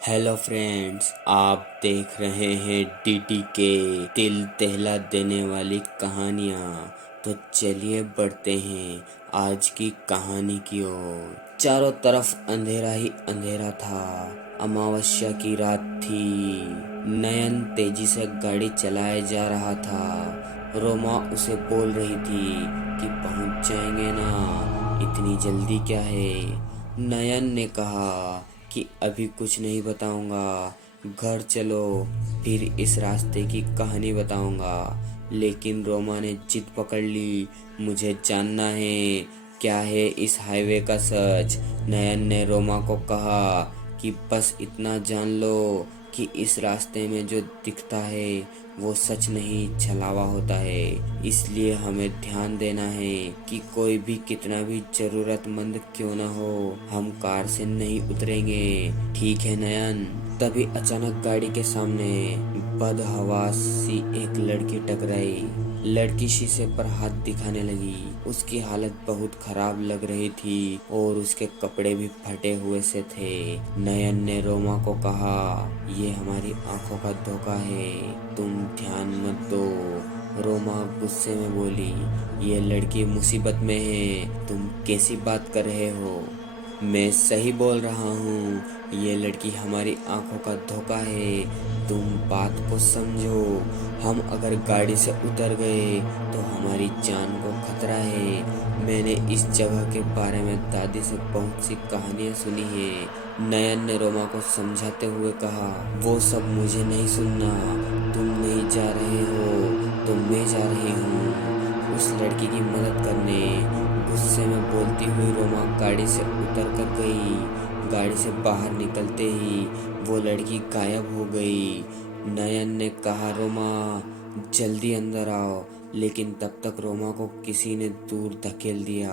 Hello friends, आप देख रहे हैं डीटी के दिल दहला देने वाली कहानियाँ। तो चलिए बढ़ते हैं आज की कहानी की ओर। चारों तरफ अंधेरा ही अंधेरा था। अमावस्या की रात थी। नयन तेजी से गाड़ी चलाए जा रहा था। रोमा उसे बोल रही थी कि पहुंच जाएंगे ना, इतनी जल्दी क्या है। नयन ने कहा कि अभी कुछ नहीं बताऊंगा, घर चलो फिर इस रास्ते की कहानी बताऊंगा। लेकिन रोमा ने जिद पकड़ ली, मुझे जानना है क्या है इस हाईवे का सच। नयन ने रोमा को कहा कि बस इतना जान लो कि इस रास्ते में जो दिखता है वो सच नहीं छलावा होता है। इसलिए हमें ध्यान देना है कि कोई भी कितना भी जरूरतमंद क्यों ना हो, हम कार से नहीं उतरेंगे, ठीक है नयन। तभी अचानक गाड़ी के सामने बदहवास सी एक लड़की टकराई। लड़की शीशे पर हाथ दिखाने लगी। उसकी हालत बहुत खराब लग रही थी और उसके कपड़े भी फटे हुए से थे। नयन ने रोमा को कहा, ये हमारी आंखों का धोखा है, तुम ध्यान मत दो। रोमा गुस्से में बोली, ये लड़की मुसीबत में है, तुम कैसी बात कर रहे हो। मैं सही बोल रहा हूँ, ये लड़की हमारी आंखों का धोखा है, तुम बात को समझो। हम अगर गाड़ी से उतर गए तो हमारी जान को खतरा है। मैंने इस जगह के बारे में दादी से बहुत सी कहानियाँ सुनी हैं। नयन ने रोमा को समझाते हुए कहा, वो सब मुझे नहीं सुनना, तुम नहीं जा रहे हो तो मैं जा रही हूँ उस लड़की की मदद करने। गुस्से में बोलती हुई रोमा गाड़ी से उतर कर गई। गाड़ी से बाहर निकलते ही वो लड़की गायब हो गई। नयन ने कहा, रोमा जल्दी अंदर आओ। लेकिन तब तक रोमा को किसी ने दूर धकेल दिया।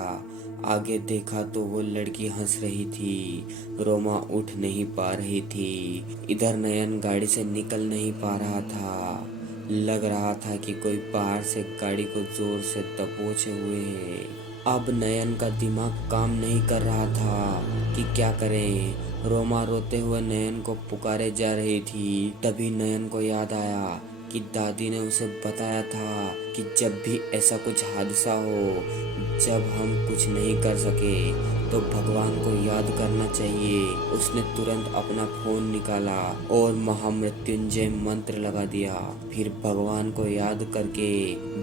आगे देखा तो वो लड़की हंस रही थी। रोमा उठ नहीं पा रही थी। इधर नयन गाड़ी से निकल नहीं पा रहा था। लग रहा था कि कोई बाहर से गाड़ी को जोर से दबोचे हुए है। अब नयन का दिमाग काम नहीं कर रहा था कि क्या करें। रोमा रोते हुए नयन को पुकारे जा रही थी। तभी नयन को याद आया कि दादी ने उसे बताया था कि जब भी ऐसा कुछ हादसा हो, जब हम कुछ नहीं कर सके तो भगवान को याद करना चाहिए। उसने तुरंत अपना फोन निकाला और महामृत्युंजय मंत्र लगा दिया। फिर भगवान को याद करके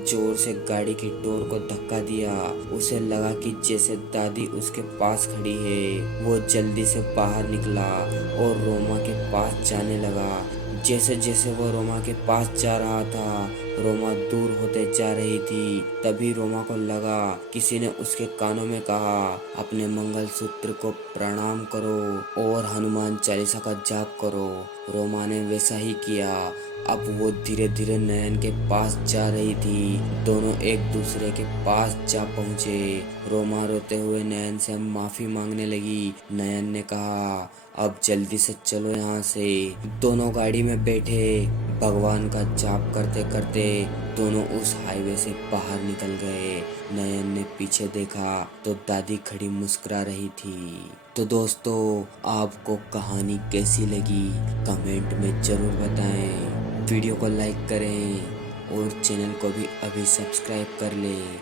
जोर से गाड़ी की डोर को धक्का दिया। उसे लगा कि जैसे दादी उसके पास खड़ी है। वो जल्दी से बाहर निकला और रोमा के पास जाने लगा। जैसे जैसे वो रोमा के पास जा रहा था, रोमा दूर होते जा रही थी। तभी रोमा को लगा किसी ने उसके कानों में कहा, अपने मंगलसूत्र को प्रणाम करो और हनुमान चालीसा का जाप करो। रोमा ने वैसा ही किया। अब वो धीरे धीरे नयन के पास जा रही थी। दोनों एक दूसरे के पास जा पहुँचे। रोमा रोते हुए नयन से माफी मांगने लगी। नयन ने कहा, अब जल्दी से चलो यहाँ से। दोनों गाड़ी में बैठे भगवान का जाप करते करते दोनों उस हाईवे से बाहर निकल गए। नयन ने पीछे देखा तो दादी खड़ी मुस्कुरा रही थी। तो दोस्तों, आपको कहानी कैसी लगी कमेंट में ज़रूर बताएं। वीडियो को लाइक करें और चैनल को भी अभी सब्सक्राइब कर लें।